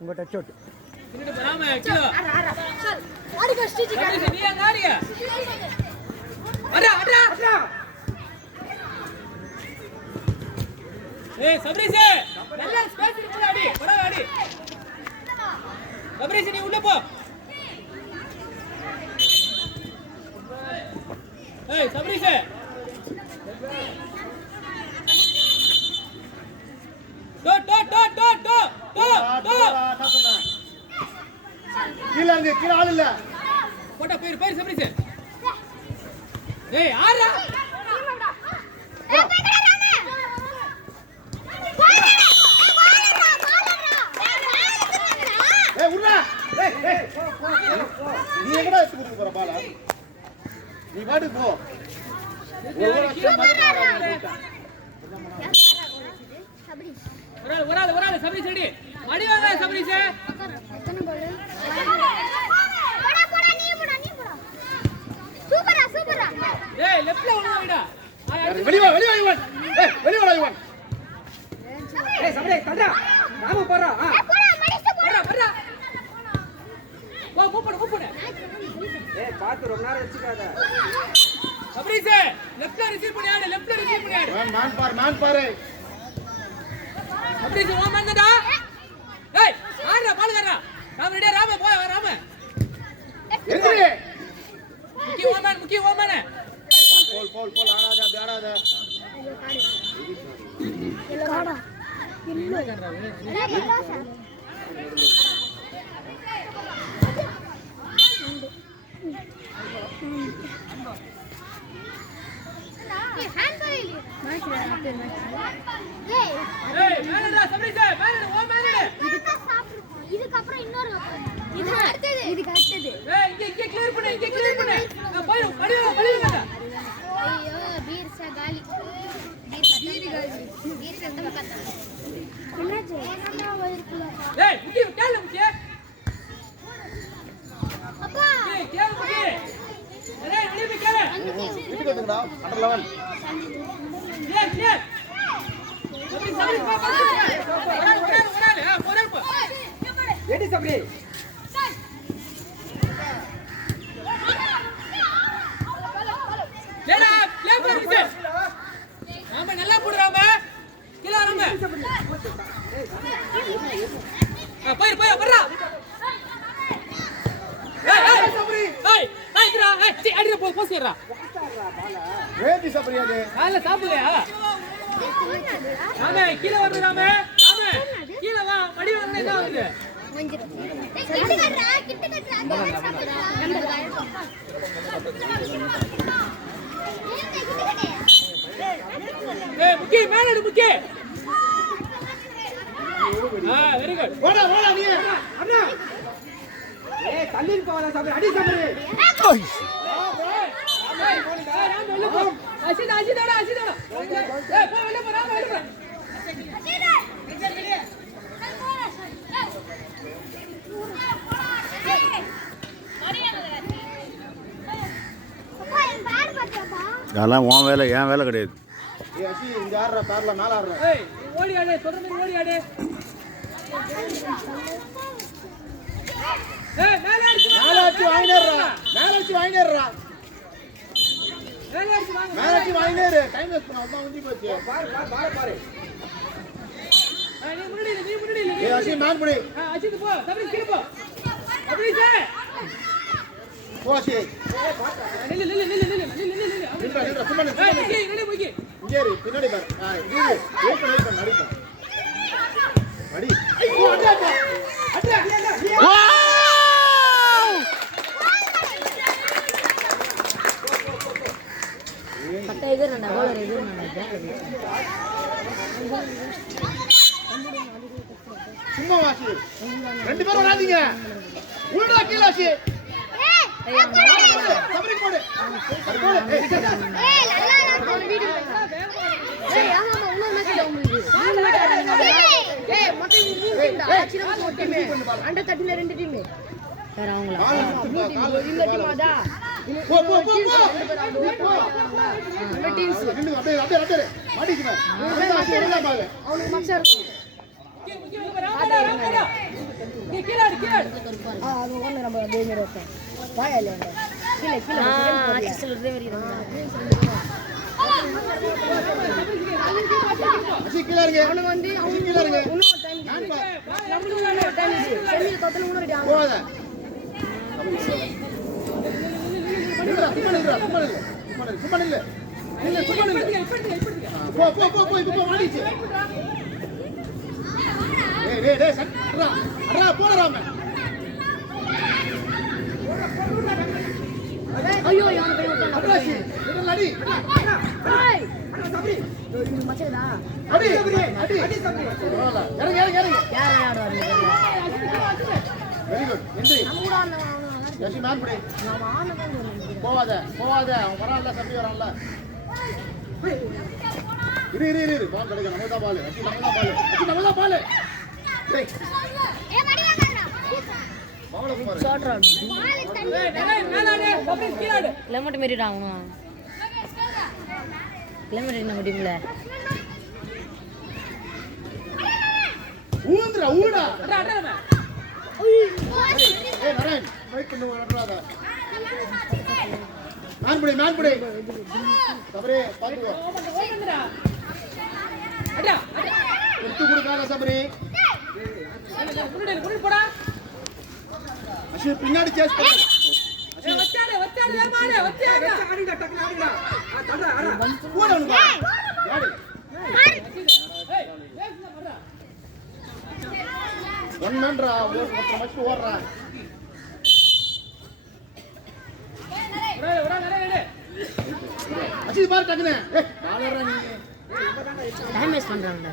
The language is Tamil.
உங்க டச் அவுட் இன்னிட்டு பராம கிலோ ஆடி கஷ்டிச்சி நீ அங்க ஆடிய அடா அடா அடா ஏய் சபரிஸ் நல்ல ஸ்பேஸ் இருக்கு ஆடி பரவ ஆடி சபரிஸ் நீ உள்ள போ ஏய் Sabaris to to to to to to to கீழ ஆள் இல்ல போடா போய் சபரிஸ் ஏய் ஆறா நீ எங்கடா எடுத்து கொடுக்க போற பாலா நீ வாடு போ ஒரு ஆள் சபரிஸ் அடி அடி வாங்க சபரிஸ் எத்தனை பால் போடா நீ போடா சூப்பரா ஏய் லெஃப்ட்ல ஓடுடா வெளிய வா இவன் ஏய் வெளிய வாடா இவன் ஏய் சபரிஸ் தடா நாம போறா போடா மடிச்சு போடா வா கூப்பிடு ஏய் பாத்து ரொம்ப நேரம் வெச்சுக்காத சபரிஸ் லெஃப்ட்ல ரிசீவ் பண்ணி ஆடு மான் பாரு சபரிஸ் ஓ மந்தடா ஏய் ஆடுடா பால் கறடா ராம ரெடியா ராம போய் ராம எந்திரி முக்கி ஓமன் போல் ஆடாத காடா இல்ல மேலடா சபரிஸ் மேலடா ஓ மேலடா இதுக்கு அப்புறம் இன்னொரு இதுக்கு அடுத்தது ஏய் இங்க கிளியர் பண்ணு நான் போய் வலிங்க ஐயோ பீர் காலி பீர் அந்த பக்கத்துல என்னாச்சு என்னமா இருக்குல ஏய் முக்கி கேளு முக்கி அப்பா ஏய் கேளு முக்கி ஏய் வெளிய கேளு வீட்டுக்கு வந்துடா அண்டர் 11 கிளியர் சபரிஸ் பா போடா போ எடி சபரி லேடா சபரிஸ் நாம நல்லா போடுறாம கீழ வராம போய் வர்றா ஏய் சபரி ஏய் ஐட்ரா ஏய் அடிடா போசிறா வேதி சபரி அது காலைல சாப்பிடலையா ராமே கீழ வந்து ராமே கீழ வா அடி வாங்க என்ன ஆகுது ஏய் முக்கி மேல முக்கி வெரி குட் ஓடா நீ அண்ணா ஏய் தள்ளின் போடா சபரி அடி சபரி அசிடா ஏய் போ வெளிய போ ராமே வெளிய போ அதெல்லாம் உன் வேலை என் வேலை கிடையாது. இங்க ஆடுற பேர்ல மேல ஆடுற ஏய் ஓடி ஆடு சொல்ற மாதிரி ஓடி ஆடு ஏய் மேல அடிச்சு வாங்கினேறா மேல அடிச்சு வாங்கினேரு டைம் வேஸ்ட் பண்ண அம்மா வந்து போச்சு பாரு நீ முன்னாடி இல்ல ஏய் அசி மேன் புடி அசித்து போ சபரிஸ் கீழ போ சபரிஸ் போசி நில்லு நில்றா சும்மா நில்லு போய் இங்கே இரு பின்னாடி பாரு இது வெயிட் பண்ண நடிப்பா அடி ஐயோ அடி பட்ட எதிர் நான் பவுலர் எதிர் சும்மா வாசி ரெண்டு பேரும் வராதீங்க உள்டா கீழ வாசி சபரி போடு ஏய் நல்லா வீடியோ ஏய் ஆமா உள்ள மேட்ச் உங்களுக்கு ஏய் மொத்தம் இந்த சின்ன டீம் அண்டர் 13 ரெண்டு டீம் வேற அவங்களா இந்த டீம் அதா போ போ போ போ நம்ம டீம்ஸ் நின்னு அப்படியே மாட்டிக்குமே அப்படியே பாரு அவனுக்கு மச்சா இருக்கும் ராமடா நீ கீழ அடி அது ஒண்ணு நம்ம அதே மாதிரி இருக்கோம் வாயா இல்ல கீழ ஆக்சல் இதே மாதிரி அசி கீழ இருங்க அவனுக்கு வந்து கீழ இருங்க இன்னொரு டைம் நம்மளுக்கு இன்னொரு டைம் செமி தொத்தல இன்னொரு டைம் போகாத சும்மா நில்லு போ இப்போ மாடிச்சு டேய் சட்றா அடா போடறாம ஐயோ யானை போய் விட்டான் அட்ராசி இதெல்லாம் அடி ஏய் இது மச்சடா அடி பரவாயில்ல இறங்கு யார் விளையாடுவாரு வெரி குட் என்ட்ரி நம்ம கூட அந்த யசி மேன் புடி நம்ம ஆனதான் போவாத அவன் வரான்ல சம்பி வரான்ல இரு பால் கிடைக்கும் நம்ம தான் பால் டேய் பாவலகுமார் ஷார்ட்ரா ஏய் மேலாடே சப்ரீஸ் கீழ அடி கிலோமீட்டர் மீறிடா அவனும் கிலோமீட்டர் நம்ம டீம்ல ஊடா அடடா ஏய் நரேன் வெயிட் பண்ணு வரறாத மேன் புடி சபரி பாத்துவா ஓடுங்கடா அடடா எடுத்து கொடுக்காத சபரி குடி போடா அஷு பின்னாடி சேஸ் பண்ணு ஏய் வச்சாடே ஏமாடே வச்சாடே ஆடிடா டக்குனு ஆடிடா தடா ஆடா கூட அவனுக்கு யாரு ஏய் பேசுனா வரடா ஒன் மேன்டா ஒருத்தர் மச்சி ஓடுறா விடா நரே அச்சி பாரு டக்குனே ஏய் ஆளறா நீ டைம் வேஸ்ட் பண்றாங்கடா